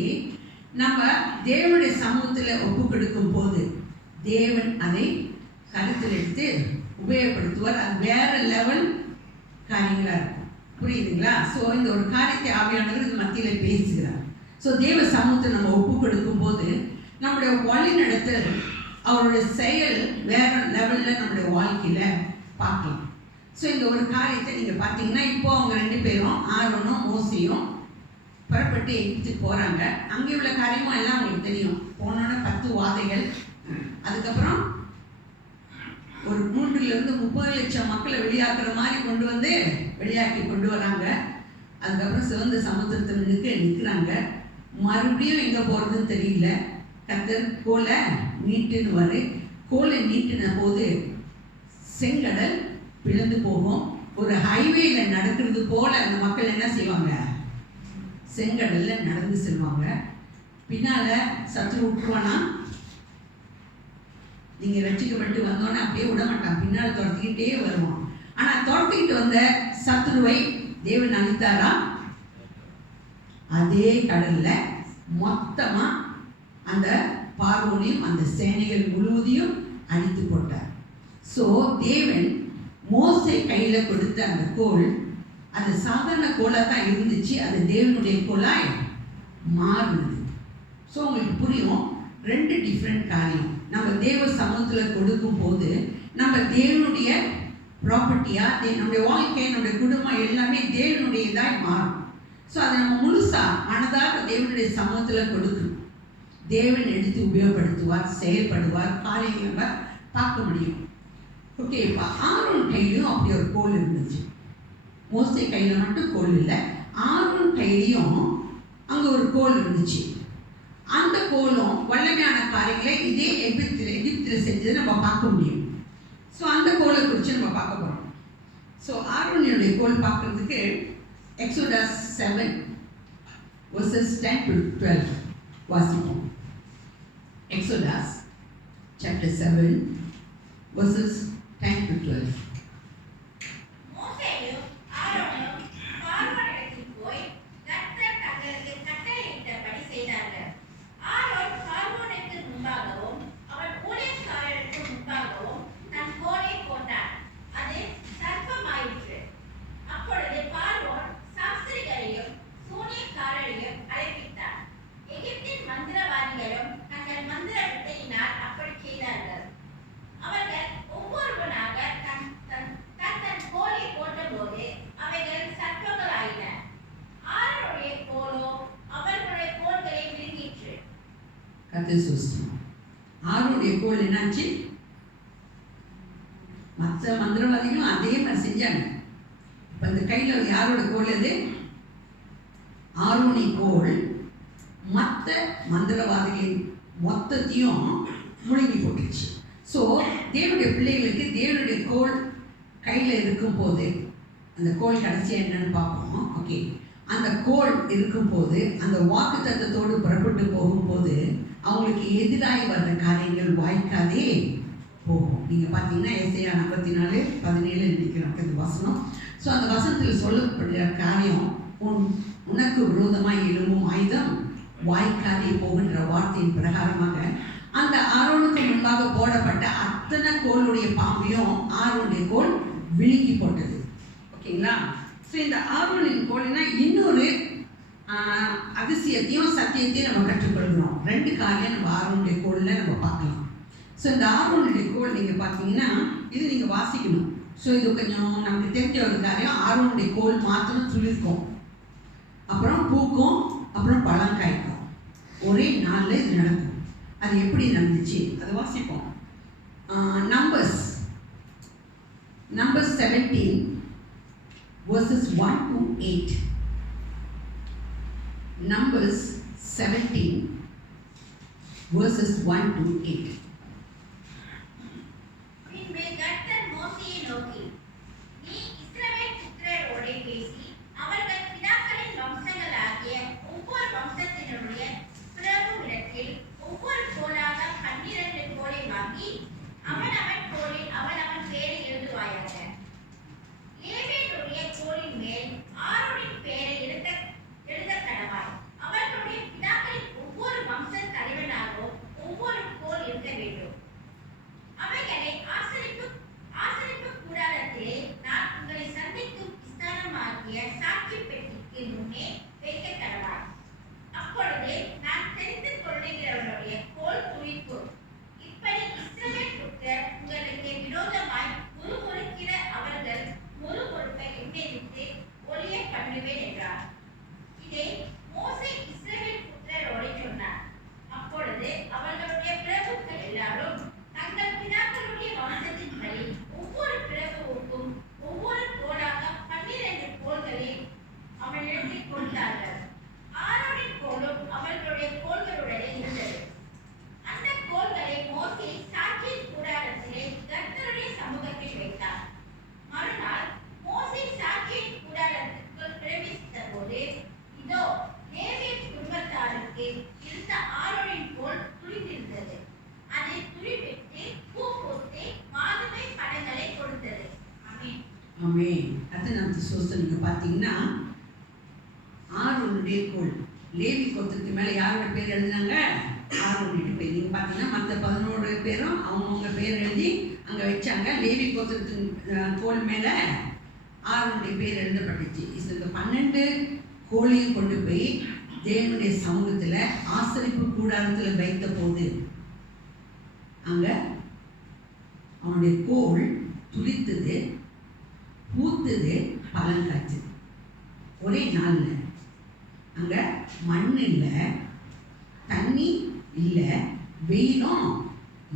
நம்ம தேவனுடைய சமூகத்தில் ஒப்பு கொடுக்கும் போது தேவன் அதை கருத்தில் எடுத்து உபயோகப்படுத்துவார். அது வேற லெவல் காரியங்களாக இருக்கும். புரியுதுங்களா? ஸோ இந்த ஒரு காரியத்தை ஆவியானவர் இந்த மத்தியில் பேசுகிறார். ஸோ தேவ சமூகத்தை நம்ம ஒப்பு கொடுக்கும் போது நம்முடைய வழி நடத்தல், அவருடைய செயல் வேற லெவலில் நம்முடைய வாழ்க்கையில் பார்க்கலாம். ஸோ இந்த ஒரு காரியத்தை நீங்கள் பார்த்தீங்கன்னா, இப்போ அவங்க 2 பேரும் ஆரோனும் மோசையும் புறப்பட்டு எகிப்துக்கு போகிறாங்க. அங்கே உள்ள காரியமும் எல்லாம் அவங்களுக்கு தெரியும். போனோன்னே 10 வாதைகள், அதுக்கப்புறம் ஒரு 3 to 30 லட்சம் மக்களை வெளியாக்குற மாதிரி வெளியாக்கி கொண்டு வராங்க. அதுக்கப்புறம் சிவந்த சமுத்திரத்தில் நிற்கிறாங்க. மறுபடியும் எங்கே போகிறதுன்னு தெரியல. கர்த்தர் கோலை நீட்டுன்னு கோலை நீட்டின போது செங்கடல் பிளந்து போகும். ஒரு ஹைவேல நடக்கிறது போல அந்த மக்கள் என்ன செய்வாங்க? செங்கடல்ல நடந்து செல்வாங்க. பின்னால சத்ரு விட்டுருவானா? நீங்க ரட்சிக்கப்பட்டு வந்தோன்னே அப்படியே விட மாட்டான், பின்னால் துரத்திக்கிட்டே வருவான். ஆனா துரத்திக்கிட்டு வந்த சத்ருவை தேவன் அழித்தாரா? அதே கடல்ல மொத்தமா அந்த பார்வோனையும் அந்த சேனைகள் முழுவதையும் அழித்து போட்டார். ஸோ தேவன் மோசே கையில் கொடுத்த அந்த கோல் அது சாதாரண கோலாக தான் இருந்துச்சு, அது தேவனுடைய கோலாய் மாறுனது. ஸோ உங்களுக்கு புரியும், 2 டிஃப்ரெண்ட் காரியம். நம்ம தேவ சமூகத்தில் கொடுக்கும் போது நம்ம தேவனுடைய ப்ராப்பர்ட்டியாக நம்முடைய வாழ்க்கை, நம்முடைய குடும்பம் எல்லாமே தேவனுடையதாய் மாறும். ஸோ அதை நம்ம முழுசாக மனதாக தேவனுடைய சமூகத்தில் கொடுக்கணும். தேவன் எடுத்து உபயோகப்படுத்துவார், செயல்படுவார், காரியங்களை நம்ம பார்க்க முடியும். ஓகே, இப்போ ஆரோன் கையிலையும் அப்படி ஒரு கோல் இருந்துச்சு. மோசே கையில் மட்டும் கோல் இல்லை, ஆரோன் கையிலையும் அங்கே ஒரு கோல் இருந்துச்சு. அந்த கோலும் வல்லமையான காரியங்களை இதே எகிப்தில் செஞ்சதை நம்ம பார்க்க முடியும். ஸோ அந்த கோலை குறித்து நம்ம பார்க்க போகிறோம். ஸோ ஆரோனுடைய கோல் பார்க்குறதுக்கு எக்ஸோடஸ் 7 verses 10 to 12 வாசிப்போம். Exodus chapter 7 verses 10 to 12. மோசேயும் ஆரோனும் பார்வோனிடத்தில் போய் கர்த்தர் தங்களுக்கு கட்டளையிட்டபடி செய்தார்கள். ஆரோன் பார்வோனுக்கு முன்பாகவும் அவன் ஊழியக்காரருக்கு முன்பாகவும் தன் கோலை போட்டான். அது சர்ப்பமாயிற்று. அப்பொழுது பார்வோன் சாஸ்திரிகளையும் சூனியக்காரரையும் அழைப்பித்தார். எகிப்தின் மந்திரவாதிகளும் தங்கள் மந்திர வித்தையினால் அப்படி செய்தார்கள். அவர்கள் ஒவ்வொருவனாக தன் கோலை போட்டபோது அவைகள் சர்ப்பங்களாயின. ஆரோனுடைய கோலோ அவர்களுடைய கோல்களை விழுங்கிற்று. கர்த்தர் சோஸ்திரம். ஆரோனுடைய கோல் என்னாச்சு? மற்ற மந்திரவாதிகளும் அதே மாதிரி செஞ்சாங்க. இப்போ இந்த கையில் யாரோட கோல் அது? ஆரோனி கோல் மற்ற மந்திரவாதிகளின் மொத்தத்தையும் முழுங்கி போட்டுச்சு. ஸோ தேவனுடைய பிள்ளைகளுக்கு தேவனுடைய கோல் கையில் இருக்கும்போது, அந்த கோல் கடைசியாக என்னன்னு பார்ப்போம். ஓகே, அந்த கோல் இருக்கும்போது அந்த வாக்கு தத்தத்தோடு புறப்பட்டு போகும்போது அவங்களுக்கு எதிராகி வர்ற காரியங்கள் வாய்க்காதே போகும். நீங்கள் பார்த்தீங்கன்னா ஏசாயா 44:17 நினைக்கிறோம் இந்த வசனம். ஸோ அந்த வசனத்தில் சொல்லப்படுகிற காரியம், உனக்கு விரோதமாக எழும்பும் ஆயுதம் வாய்க்காதே போகின்ற வார்த்தையின் பிரகாரமாக அந்த ஆரோனுக்கு முன்பாக போடப்பட்ட அத்தனை கோளுடைய பாம்பையும் ஆரோனுடைய கோல் விழுங்கி போட்டது. ஓகேங்களா? ஸோ இந்த ஆரோனின் கோல்னா இன்னொரு அதிசயத்தையும் சத்தியத்தையும் நம்ம கற்றுக்கொள்கிறோம். 2 காரியம் நம்ம ஆரோனுடைய கோலில் நம்ம பார்க்கலாம். ஸோ இந்த ஆரோனுடைய கோல் நீங்கள் பார்த்தீங்கன்னா இது நீங்கள் வாசிக்கணும். ஸோ இது கொஞ்சம் நமக்கு தெரிஞ்ச ஒரு காரியம். ஆரோனுடைய கோல் மாத்திரம் துளிர்க்கும், அப்புறம் பூக்கும், அப்புறம் பழம் காய்க்கும். ஒரே நாளில் இது நடக்கும். அது எப்படி நடந்துச்சு அதை வாசிப்போம். Numbers 17 verses 1 to 8. Numbers 17 verses 1 to 8. பின்பு கர்த்தர் மோசேயை நோக்கி, நீ இஸ்ரவேல் புத்திரரோடே பேசி அவர்கள் பிதாக்களின் வம்சங்களாகிய ஒவ்வொரு வம்சத்தினுடைய பிரபுவிடத்தில் ஒவ்வொரு கோலாக 12 கோலை வாங்கி அவனவன் கோலில் அவனவன் பேரை எழுதுவாயாக. லேவியருடைய கோலின் மேல் ஆரோனின் பெயரை எழுதக் கடவாய். அவர்களுடைய பிதாக்களின் ஒவ்வொரு வம்ச தலைவனாகவோ ஒவ்வொரு கோல் இருக்க வேண்டும். அவைகளை ஆசரிப்பு கூடாரத்திலே நான் உங்களை சந்திக்கும் ஸ்தானமாகிய சாட்சி பெட்டிக்கு முன்னே வைக்க கடவாய். அப்பொழுது நான் தெரிந்து கொள்ளுகிறவருடைய கோல் துளிக்கும். இப்படி இஸ்ரவேல் புத்திரர் உங்களுக்கு விரோதமாய் முறுமுறுக்கிற அவர்கள் முறுமுறுப்பை என்னை விட்டு ஒழிய பண்ணுவேன் என்றார். இதை மோசே இஸ்ரவேல் புத்திரரோடு சொன்னார். அப்பொழுது அவர்களுடைய பிரபுக்கள் எல்லாரும் தங்கள் பிதாக்களுடைய வம்சத்தின்படி ஒவ்வொரு பிரபுவுக்கும் ஒவ்வொரு கோலாக 12 கோல்களை அவனிடத்தில் கொடுத்தார்கள். ஆரோனின் கோலும் அவர்களுடைய கோல்களுடனே இருந்தது. அந்த கோல்களை மோசே சாட்சியின் கூடாரத்திலே கர்த்தருடைய சமூகத்தில் வைத்தார். மறுநாள் மோசே சாட்சியின் கூடாரத்திற்குள் பிரவேசித்த போது, இதோ லேவியர் குடும்பத்தாருக்கு இருந்த ஆரோனின் கோல் துளிர்த்திருந்தது. அது துளிர்விட்டு பூ பூத்து மாதுமை பழங்களை கொடுத்தது. ஆமென். ஆமென். அது நம்ம சோஸ்தனிக்கு பார்த்தீங்கன்னா ஆரோனுடைய கோல், லேவி கோத்திரத்துக்கு மேலே யாரோட பேர் எழுதினாங்க? ஆரோனுடைய பேர். நீங்கள் பார்த்தீங்கன்னா மற்ற 11 பேரும் அவங்கவுங்க பேர் எழுதி அங்கே வச்சாங்க. லேவி கோத்திரத்தின் கோல் மேலே ஆரோனுடைய பேர் எழுதப்பட்டுச்சு. இந்த 12 கோலையும் கொண்டு போய் தேவனுடைய சமூகத்தில் ஆசரிப்பு கூடாரத்தில் வைத்த போது அங்கே அவனுடைய கோல் துளித்தது, பூத்தது, பலன் காய்ச்சது. ஒரே நாளில் அங்கே மண் இல்லை, தண்ணி இல்லை, வெயிலும்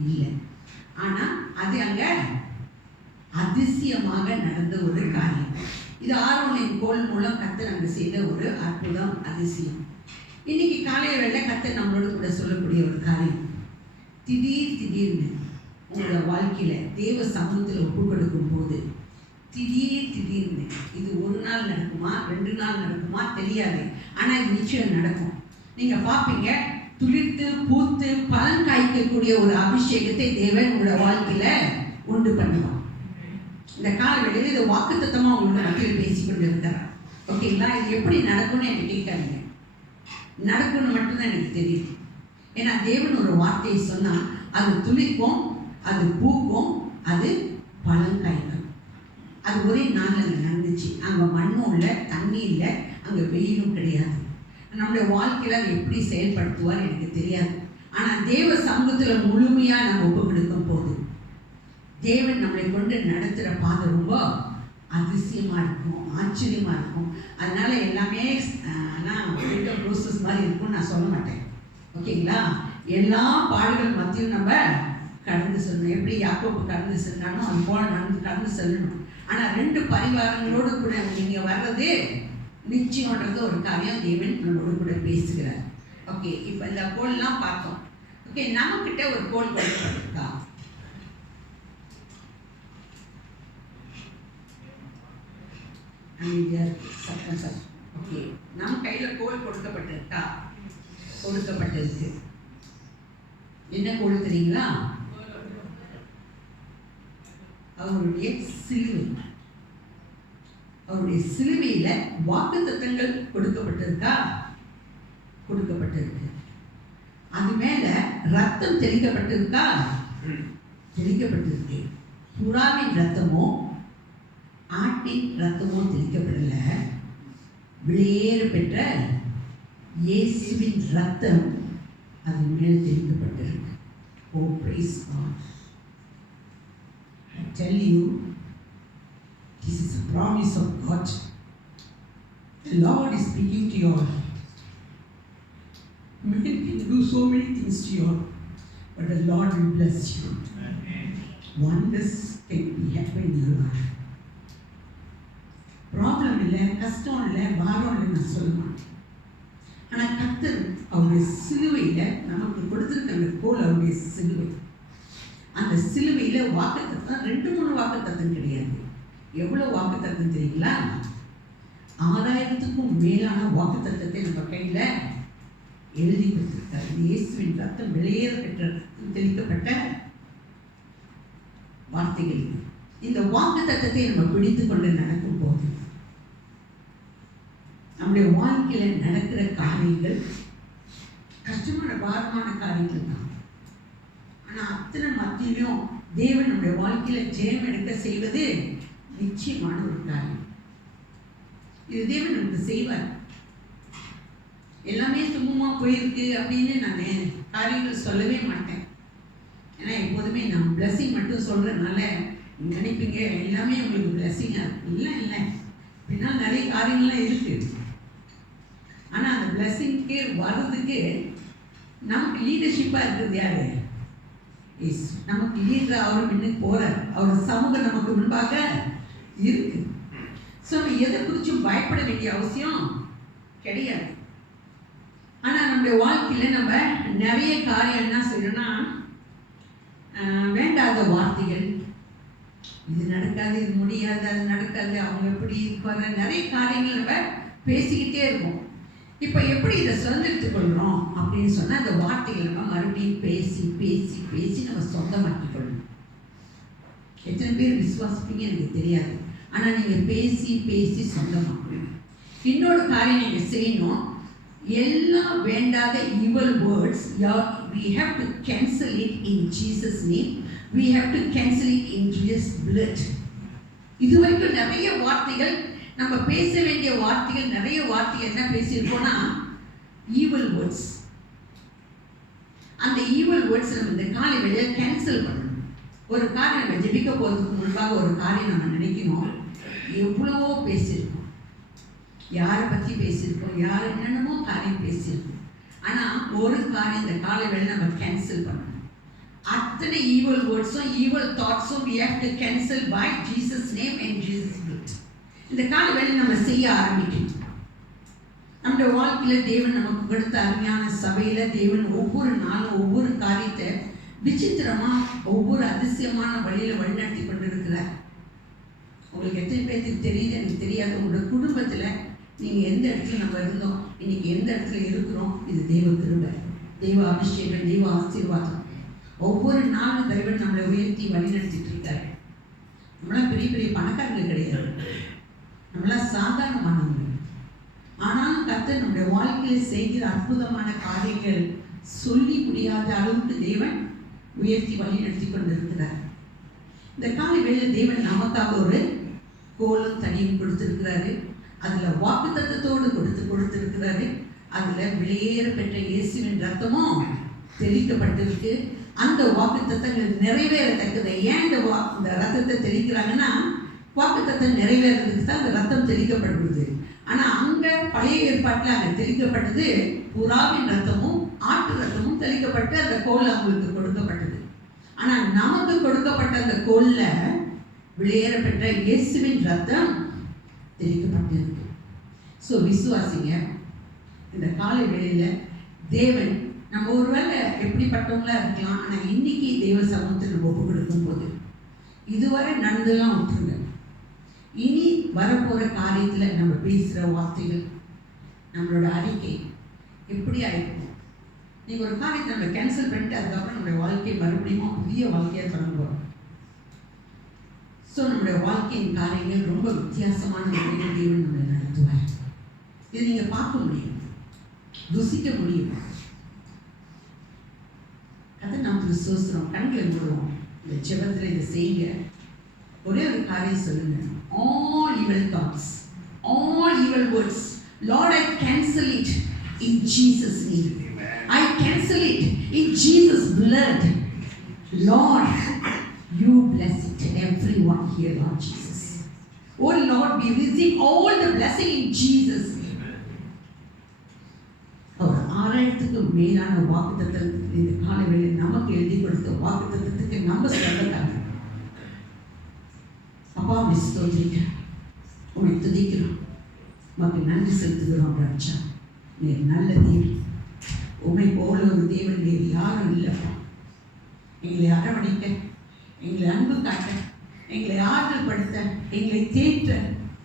இல்லை. ஆனால் அது அங்கே அதிசயமாக நடந்த ஒரு காரியம். இது ஆரோனின் கோல் மூலம் கர்த்தர் அங்கே செய்த ஒரு அற்புதம், அதிசயம். இன்னைக்கு காலையில் வேலை கர்த்தர் நம்மளோட கூட சொல்லக்கூடிய ஒரு காரியம். திடீர்னு உங்களோட வாழ்க்கையில் தேவ சமூகத்தில் ஒப்பு கொடுக்கும் போது திடீர்னு இது ஒரு நாள் நடக்குமா 2 நாள் நடக்குமா தெரியாது. ஆனால் இது நிச்சயம் நடக்கும். நீங்கள் பார்ப்பீங்க, துளிர்த்து பூத்து பலன் காய்க்கக்கூடிய ஒரு அபிஷேகத்தை தேவன் உங்களோட வாழ்க்கையில் உண்டு பண்ணுவான். இந்த காலவெளியில் இது வாக்குத்தத்தமாக உங்களோட மத்தியில் பேசிக்கொண்டு இருக்கிறார். ஓகேங்களா? இது எப்படி நடக்கும்னு எனக்கு கேட்காதீங்க. நடக்கும்னு மட்டும்தான் எனக்கு தெரியும். ஏன்னா தேவன் ஒரு வார்த்தையை சொன்னால் அது துளிக்கும், அது பூக்கும், அது பலன் காய்க்கும். அது ஒரே நாளில் அங்கே நடந்துச்சு. அங்கே மண்ணும் இல்லை, தண்ணி இல்லை, அங்கே வெயிலும் கிடையாது. நம்முடைய வாழ்க்கையில் அதை எப்படி செயல்படுத்துவார் எனக்கு தெரியாது. ஆனால் தேவ சமூகத்தில் முழுமையாக நம்ம ஒப்பு கொடுக்கும் போது தேவன் நம்மளை கொண்டு நடத்துகிற பாதை ரொம்ப அதிசயமாக இருக்கும், ஆச்சரியமாக இருக்கும். அதனால எல்லாமே ஆனால் ப்ரோசஸ் மாதிரி இருக்கும்னு நான் சொல்ல மாட்டேன். ஓகேங்களா? எல்லா பாடுகள் மத்தியும் நம்ம கடந்து செல்லணும். எப்படி யாக்கோபு கடந்து செல்லாலும் அது போல கடந்து செல்லணும். ஆனால் 2 பரிவாரங்களோடு கூட நீங்கள் வர்றது நிச்சயம்ன்றது ஒரு காரியம் தேவன் நம்மளோடு கூட பேசுகிறார். ஓகே, இப்போ இந்த கோல்லாம் பார்த்தோம். ஓகே, நம்மக்கிட்ட ஒரு கோல் கொடுக்கப்பட்டிருக்கா? சத்தம் சார். ஓகே, நம்ம கையில் கோல் கொடுக்கப்பட்டிருக்கா? கொடுக்கப்பட்டிருக்கு. என்ன கோல் தெரியுங்களா? அவருடைய சிலுவை. அவருடைய சிலுவையில் வாக்குத்தத்தங்கள் கொடுக்கப்பட்டிருக்கா? கொடுக்கப்பட்டிருக்கு. அது மேல ரத்தம் தெளிக்கப்பட்டிருக்கா? தெளிக்கப்பட்டிருக்கு. புறாவின் ரத்தமோ ஆட்டின் ரத்தமோ தெளிக்கப்படல. வெளியேறு பெற்ற இயேசுவின் ரத்தம் அது மேல் தெளிக்கப்பட்டிருக்கு. Oh, praise God. I tell you, this is a promise of God. The Lord is speaking to you all. Man can do so many things to you, but the Lord will bless you. Wonders can be happen in your life. Problem இல்லை, கஷ்டம் இல்லை, பாரம் இல்லை நான் சொல்ல மாட்டேன். ஆனால் கர்த்தர் அவருடைய சிலுவையில் நமக்கு கொடுத்துருக்க அந்த கோல் அவருடைய சிலுவை. அந்த சிலுவையில் வாக்குத்தத்தம் 2-3 வாக்குத்தத்தம் கிடையாது. எவ்வளோ வாக்குத்தத்தம் தெரியுங்களா? 6000க்கும் மேலான வாக்குத்தத்தத்தை நம்ம கையில் எழுதி கொடுத்துருக்காரு. இயேசுவின் ரத்தம் வெளியேற பெற்ற தெளிக்கப்பட்ட வார்த்தைகள். இந்த வாக்குத்தத்தத்தை நம்ம பிடித்து கொண்டு நடக்கும் போது நம்முடைய வாழ்க்கையில் நடக்கிற காரியங்கள் கஷ்டமான பாரமான காரியங்கள் தான். ஆனால் அத்தனை மத்தியிலும் தேவன் நம்முடைய வாழ்க்கையில் ஜெயம் எடுக்க செய்வது நிச்சயமான ஒரு காரியம். இது தேவன் நமக்கு செய்வார். எல்லாமே சுமூகமாக போயிருக்கு அப்படின்னு நான் காரியங்கள் சொல்லவே மாட்டேன். ஏன்னா எப்போதுமே நான் பிளஸ்ஸிங் மட்டும் சொல்கிறதுனால நினைப்பீங்க எல்லாமே உங்களுக்கு பிளஸ்ஸிங்காக இருக்கும். இல்லை அப்படின்னா நிறைய காரியங்கள்லாம் இருக்குது. ஆனால் அந்த பிளஸ்ஸிங்க்கு வர்றதுக்கு நமக்கு லீடர்ஷிப்பாக இருக்கிறது யார்? எஸ், நமக்கு லீடர் அவர் முன்னுக்கு போகிறார். அவர் சமூகம் நமக்கு முன்பாக இருக்கு. ஸோ நம்ம எதை குறித்தும் பயப்பட வேண்டிய அவசியம் கிடையாது. ஆனால் நம்முடைய வாழ்க்கையில் நம்ம நிறைய காரியம் என்ன செய்யணும்னா, வேண்டாத வார்த்தைகள், இது நடக்காது, இது முடியாது, அது நடக்காது, அவங்க எப்படி இருப்பாங்க, நிறைய காரியங்கள் நம்ம பேசிக்கிட்டே இருக்கோம். இப்போ எப்படி இதை சுதந்திரத்துக் கொள்கிறோம் அப்படின்னு சொன்னால், அந்த வார்த்தைகளை நம்ம மறுபடியும் பேசி பேசி பேசி நம்ம சொந்தமாக்கிக் கொள்ளணும். எத்தனை பேர் விசுவாசிப்பீங்க எனக்கு தெரியாது. ஆனால் நீங்கள் பேசி பேசி சொந்தமாக்கணும். இன்னொரு காரியம் நீங்கள் செய்யணும். எல்லா வேண்டாத evil words, we have to cancel it in Jesus' name. We have to cancel it in Jesus' blood. இதுவரைக்கும் நிறைய வார்த்தைகள் நம்ம பேச வேண்டிய வார்த்தைகள், நிறைய வார்த்தைகள் என்ன பேசியிருக்கோம்னா evil words. அந்த evil words நம்ம இந்த காலை வேளையில் கேன்சல் பண்ணணும். ஒரு காரியம் நம்ம ஜெபிக்க போகிறதுக்கு முன்பாக ஒரு காரியம் நம்ம நினைக்கணும். எவ்வளவோ பேசியிருக்கோம், யாரை பற்றி பேசியிருக்கோம், யார் என்னென்னமோ காரியம் பேசியிருக்கோம். ஆனால் ஒரு காரியம் இந்த காலை வேளை நம்ம கேன்சல் பண்ணணும். அத்தனை ஈவல் வேர்ட்ஸும் ஈவல் தாட்ஸும் we have to cancel by Jesus' name and Jesus' blood. இந்த காலை வேளை நம்ம செய்ய ஆரம்பிக்கணும். நம்முடைய வாழ்க்கையில் தேவன் நமக்கு கொடுத்த அருமையான சபையில் தேவன் ஒவ்வொரு நாளும் ஒவ்வொரு காரியத்தை விசித்திரமாக ஒவ்வொரு அதிசயமான வழியில் வழிநடத்தி கொண்டிருக்கிறார். உங்களுக்கு எத்தனை பேருக்கு தெரியுது எனக்கு தெரியாது. உங்களோட குடும்பத்தில் நீங்கள் எந்த இடத்துல நம்ம இருந்தோம், இன்னைக்கு எந்த இடத்துல இருக்கிறோம், இது தெய்வ கிருபை, தெய்வ அபிஷேகம், தெய்வ ஆசீர்வாதம். ஒவ்வொரு நாளும் தெய்வன் நம்மளை உயர்த்தி வழி நடத்திட்டு இருக்காரு. நம்மளாம் பெரிய பெரிய பணக்காரங்க கிடையாது, நம்மளாம் சாதாரணமானவங்க. ஆனாலும் கர்த்தர் நம்முடைய வாழ்க்கையில் செய்கிற அற்புதமான காரியங்கள் சொல்லி முடியாத அளவுக்கு தேவன் உயர்த்தி வழி நடத்தி கொண்டிருக்கிறார். இந்த காலை வேளையில் தேவன் நமக்காக ஒரு கோலும் தனியும் கொடுத்திருக்கிறாரு. அதில் வாக்கு தத்தத்தோடு கொடுத்திருக்கிறாரு. அதில் வெளியேற பெற்ற இயேசுவின் ரத்தமும் தெளிக்கப்பட்டிருக்கு. அந்த வாக்கு தத்தங்கள் நிறைவேறத்தக்கதை. ஏன் இந்த ரத்தத்தை தெளிக்கிறாங்கன்னா, வாக்கு தத்தம் நிறைவேறதுக்கு தான் அந்த ரத்தம் தெளிக்கப்படுகிறது. ஆனால் அங்கே பழைய ஏற்பாட்டில் அங்கே தெளிக்கப்பட்டது புறாவின் ரத்தமும் ஆட்டு ரத்தமும் தெளிக்கப்பட்டு அந்த கோல் அவங்களுக்கு கொடுக்கப்பட்டது. ஆனால் நமக்கு கொடுக்கப்பட்ட அந்த கோலில் வெளியேற பெற்ற இயேசுவின் ரத்தம் தெளிக்கப்பட்டிருக்கு. ஸோ விசுவாசிங்க, இந்த காலை வேளையில் தேவன் நம்ம ஒருவேளை எப்படிப்பட்டவங்களா இருக்கலாம், ஆனால் இன்னைக்கு தெய்வ சமூகத்தில் நம்ம ஒப்பு கொடுக்கும் போது இதுவரை நடந்தெல்லாம் விட்டுருங்க. இனி வரப்போகிற காரியத்தில் நம்ம பேசுகிற வார்த்தைகள், நம்மளோட அறிக்கை எப்படி ஆயிருக்கும். நீங்கள் ஒரு காரியத்தை நம்ம கேன்சல் பண்ணிட்டு அதுக்கப்புறம் நம்மளுடைய வாழ்க்கையை மறுபடியும் புதிய வாழ்க்கையாக தொடங்குவோம். ஸோ நம்மளுடைய வாழ்க்கையின் காரியங்கள் ரொம்ப வித்தியாசமான முறையில் தேவன் நம்மளை நடத்துவார். இதை நீங்கள் பார்க்க முடியும், ருசிக்க முடியும். அதை நமக்கு சோசுறோம், கண்களை மூடுவோம். இந்த ஜெபத்தில் இதை செய்யுங்க. ஒரே ஒரு காரியம் சொல்லுங்க. All evil thoughts, all evil words, Lord, I cancel it in Jesus' name. I cancel it in Jesus' blood. Lord, you bless it, everyone here, Lord Jesus. Oh Lord, we receive all the blessing in Jesus' name. ஒரு 6 1000த்துக்கும் மேலான வாக்குத்தத்தத்துக்கு இந்த காலவேளையில் நமக்கு எழுதி கொடுத்த வாக்குத்தத்தத்துக்கு நம்ம சொந்தக்காரங்க. அப்பா ஸ்தோத்திரிக்கிறோம், உன்னை துதிக்கிறோம், உமக்கு நன்றி செலுத்துகிறோம் ராஜா. நீர் நல்ல தேவன், உண்மை போல ஒரு தேவன் வேறு யாரும் இல்லைப்பா. எங்களை அரவணைக்க, எங்களை அன்பு காட்ட, எங்களை ஆறுதல் படுத்த, எங்களை தேற்ற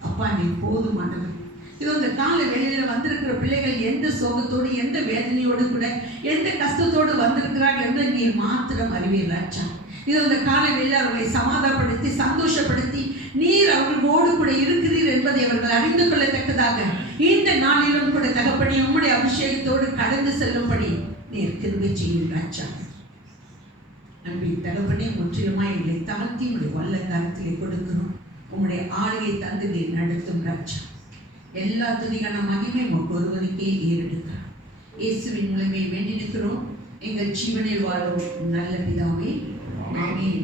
அப்பா நீ போதுமானவர். இது இந்த கால வேளையில வந்திருக்கிற பிள்ளைகள் எந்த சோகத்தோடு, எந்த வேதனையோடு கூட, எந்த கஷ்டத்தோடு வந்திருக்கிறார்கள் என்று நீ மாத்திரம் அறிவீர் ராஜா. இது இந்த கால வேளையில் அவர்களை சமாதானப்படுத்தி சந்தோஷப்படுத்தி நீர் அவர்களோடு கூட இருக்கிறீர் என்பதை அவர்கள் அறிந்து கொள்ளத்தக்கதாக இந்த நாளிலும் கூட தகப்பனே உம்முடைய அபிஷேகத்தோடு கடந்து செல்லும்படி நீர் கிருபை செய்யும் ராஜா. நம்பின் தகப்பனே முற்றிலுமாய் எங்களை தாழ்த்தி உங்களுடைய வல்ல கரத்திலே கொடுக்கிறோம். உங்களுடைய ஆளுகை தந்து நீர் நடத்தும் ராஜா. எல்லா துதிகான மகிமை ஒருவருக்கே ஏறெடுக்கிறார். இயேசுவின் மூலமே வேண்டி நிற்கிறோம் எங்கள் ஜீவனில் வாழும் நல்ல பிதாவே, ஆமென்.